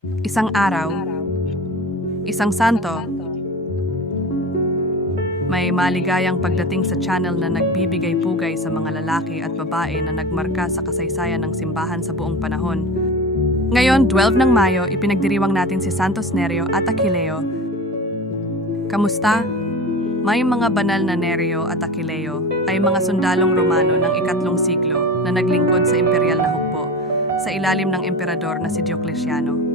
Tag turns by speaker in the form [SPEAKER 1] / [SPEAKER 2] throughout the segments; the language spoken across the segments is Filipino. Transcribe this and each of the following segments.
[SPEAKER 1] Isang araw, isang santo, may maligayang pagdating sa channel na nagbibigay pugay sa mga lalaki at babae na nagmarka sa kasaysayan ng simbahan sa buong panahon. Ngayon, 12 ng Mayo, ipinagdiriwang natin si Santos Nerio at Aquileo. Kamusta? May mga banal na Nerio at Aquileo ay mga sundalong Romano ng ikatlong siglo na naglingkod sa imperial na hukbo sa ilalim ng emperador na si Diocletiano.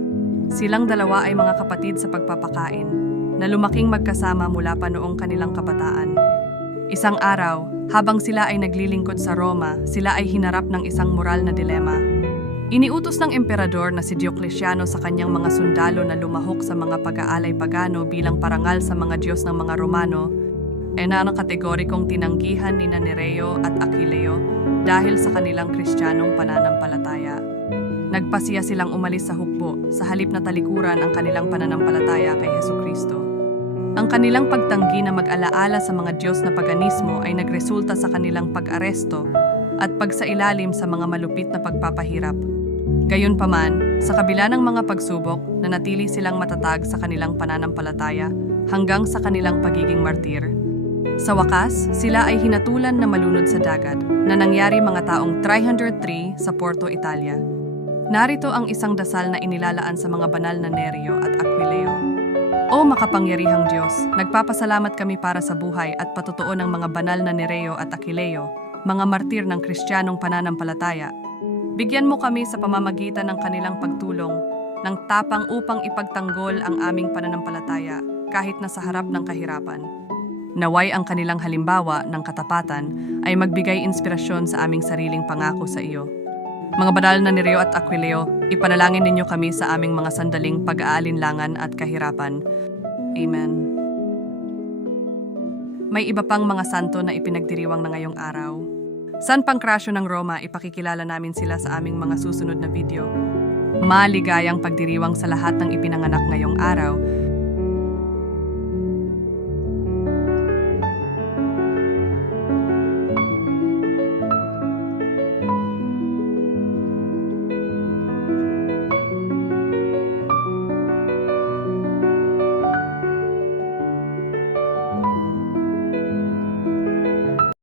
[SPEAKER 1] Silang dalawa ay mga kapatid sa pagpapakain na lumaking magkasama mula pa noong kanilang kabataan. Isang araw, habang sila ay naglilingkod sa Roma, sila ay hinarap ng isang moral na dilema. Iniutos ng emperador na si Diocletiano sa kanyang mga sundalo na lumahok sa mga pag-aalay pagano bilang parangal sa mga Diyos ng mga Romano, ay na kategorikong tinanggihan ni Nereo at Aquileo dahil sa kanilang kristyanong pananampalataya. Nagpasiya silang umalis sa hukbo sa halip na talikuran ang kanilang pananampalataya kay Heso Kristo. Ang kanilang pagtanggi na mag-alaala sa mga Diyos na paganismo ay nagresulta sa kanilang pag-aresto at pagsailalim sa mga malupit na pagpapahirap. Gayunpaman, sa kabila ng mga pagsubok, nanatili silang matatag sa kanilang pananampalataya hanggang sa kanilang pagiging martir. Sa wakas, sila ay hinatulan na malunod sa dagat na nangyari mga taong 303 sa Porto, Italia. Narito ang isang dasal na inilalaan sa mga banal na Nerio at Aquileo. O makapangyarihang Diyos, nagpapasalamat kami para sa buhay at patutuo ng mga banal na Nereo at Aquileo, mga martir ng kristyanong pananampalataya. Bigyan mo kami sa pamamagitan ng kanilang pagtulong, ng tapang upang ipagtanggol ang aming pananampalataya kahit na sa harap ng kahirapan. Naway ang kanilang halimbawa ng katapatan ay magbigay inspirasyon sa aming sariling pangako sa iyo. Mga banal na Nereo at Aquileo, ipanalangin ninyo kami sa aming mga sandaling pag-aalinlangan at kahirapan. Amen. May iba pang mga santo na ipinagdiriwang na ngayong araw. San Pancracio ng Roma, ipakikilala namin sila sa aming mga susunod na video. Maligayang pagdiriwang sa lahat ng ipinanganak ngayong araw